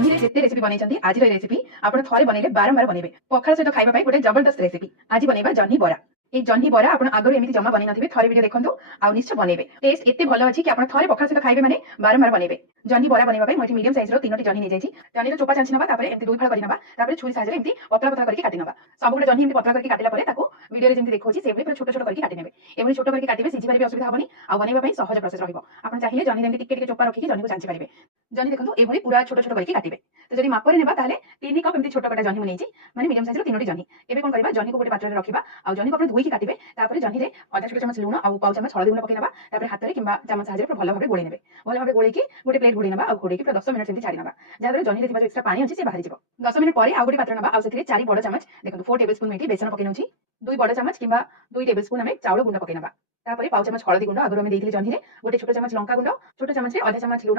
ଜହ୍ନିରେ ଯେତେ ରେସିପି ବନେଇଛନ୍ତି ଆଜିର ଏ ରେସିପି ଆପଣ ଥରେ ବନେଇଲେ ବାରମ୍ବାର ବନେଇବେ। ପଖାଳ ସହିତ ଖାଇବା ପାଇଁ ଗୋଟେ ଜବରଦସ୍ତ ରେସିପି। ଆଜି ବନେଇବା ଜହ୍ନି ବରା। এই জহ্নি বরা ଆପଣ ଆଗରୁ ଏମିତି ଜମା ବନେଇ ନଥିବେ, ଥରେ ଭିଡିଓ ଦେଖନ୍ତୁ ଆଉ ନିଶ୍ଚୟ ବନେଇବେ। ଟେଷ୍ଟ ଏତେ ଭଲ ଅଛି କି ଆପଣ ଥରେ ପଖାଳ ସହିତ ଖାଇବେ ମାନେ ବାରମ୍ବାର ବନେଇବେ। ଜହ୍ନି ବରା ବନେଇବା ପାଇଁ ମୁଁ ଏଠି ମିଡିୟମ ସାଇଜର 3ଟି ଜହ୍ନି ନେଇଯାଇଛି। ଜହ୍ନିର ଚୋପା ଚାଞ୍ଚି ନେବା, ତାପରେ ଏମିତି ଦୁଇ ଫାଳ କରି ନେବା, ତାପରେ ଛୁରୀ ସାହାଯ୍ୟରେ ଏମିତି ପତଳା ପତଳା କରିକି କାଟି ନେବା। ସବୁଗୁଡା ଜହ୍ନି ଏମିତି ପତଳା କରିକି କାଟିଲା ପରେ ତାକୁ ଭିଡିଓରେ ଯେମିତି ଦେଖଉଛି ସେଇଭଳି ପୁରା ଛୋଟ ଛୋଟ କରିକି କାଟି ନେବେ। ଏଭଳି ଛୋଟ କରିକି କାଟିବେ, ସିଝିବାରେ ବି ଅସୁବିଧା ହବନି ଆଉ ବନେଇବା ପାଇଁ ସହଜ ପ୍ରୋସେସ ରହିବ। ଆପଣ ଚାହିଁଲେ ଜହ୍ନି ଏମିତି ଟିକେ ଟିକେ ଚୋପା ରଖିକି ଜହ୍ନିକୁ ଚାଞ୍ଚି ପାରିବେ। ଜହ୍ନି ଦେଖନ୍ତୁ ଏଭଳି ପୁରା ଛୋଟ ଛୋଟ କରିକି କାଟିବେ। ତ ଯଦି ମାପରେ ନେବା ତାହେଲେ 3 କପ୍ ଏମିତି ଛୋଟ କଟା ଜହ୍ନି ମୁଁ ନେଇଛି, ମାନେ ମିଡିୟମ ସାଇଜର 3ଟି ଜହ୍ନି। ଏବେ କଣ କରିବା, ଜହ୍ନିକୁ ଗୋଟେ ପାତ୍ରରେ ରଖିବା ଆଉ ଜହ୍ନିକୁ ଆପଣ ଧୋଇକି କାଟିବେ। ତାପରେ ଜହ୍ନିରେ ଅଧା ଛୋଟ ଚାମଚ ଲୁଣ ଆଉ ପାଉ ଚାମଚ ହଳଦୀ ଗୁଣ୍ଡ ପକେଇ ନେବା। ତାପରେ ହାତରେ କିମ୍ବା ଚାମଚ ସାହାଯ୍ୟରେ ଭଲ ଭାବରେ ଗୋଳେଇ ନେବେ। ଭଲ ଭାବରେ ଗୋଳେଇକି ଗୋଟେ ପ୍ଲେଟ୍ ଘୋଡେଇ ନେବା ଆଉ ଘୋଡେଇକି ପୁରା 10 ମିନିଟ୍ ସେମିତି ଛାଡି ନେବା, ଯାହାଦ୍ୱାରା ଜହ୍ନିରେ ଥିବା ଏକ୍ସଟ୍ରା ପାଣି ଅଛି ସେ ବାହାରି ଯିବ। 10 ମିନିଟ୍ ପରେ ଆଉ ଗୋଟେ ପାତ୍ର ନେବା ଆଉ ସେଥିରେ 4 ବଡ ଚାମଚ ଦେଖନ୍ତୁ 4 ଟେବଲ ସ୍ପୁନ୍ ଏଠି ବେସନ ପକେଇ ନେଉଛି। 2 ବଡ ଚାମଚ କିମ୍ବା 2 ଟେବଲ ସ୍ପୁନ୍ ଆମେ ଚାଉଳ ଗୁଣ୍ଡ ପକେଇ ନେବା। ତାପରେ ପାଉ ଚାମଚ ହଳଦୀ ଗୁଣ୍ଡ ଆଗରୁ ଆମେ ଦେଇଥିଲେ ଜହ୍ନିରେ, ଗୋଟେ ଛୋଟ ଚାମଚ ଲଙ୍କା ଗୁଣ୍ଡ, ଛୋଟ ଚାମଚରେ ଅଧା ଚାମଚ ଲୁଣ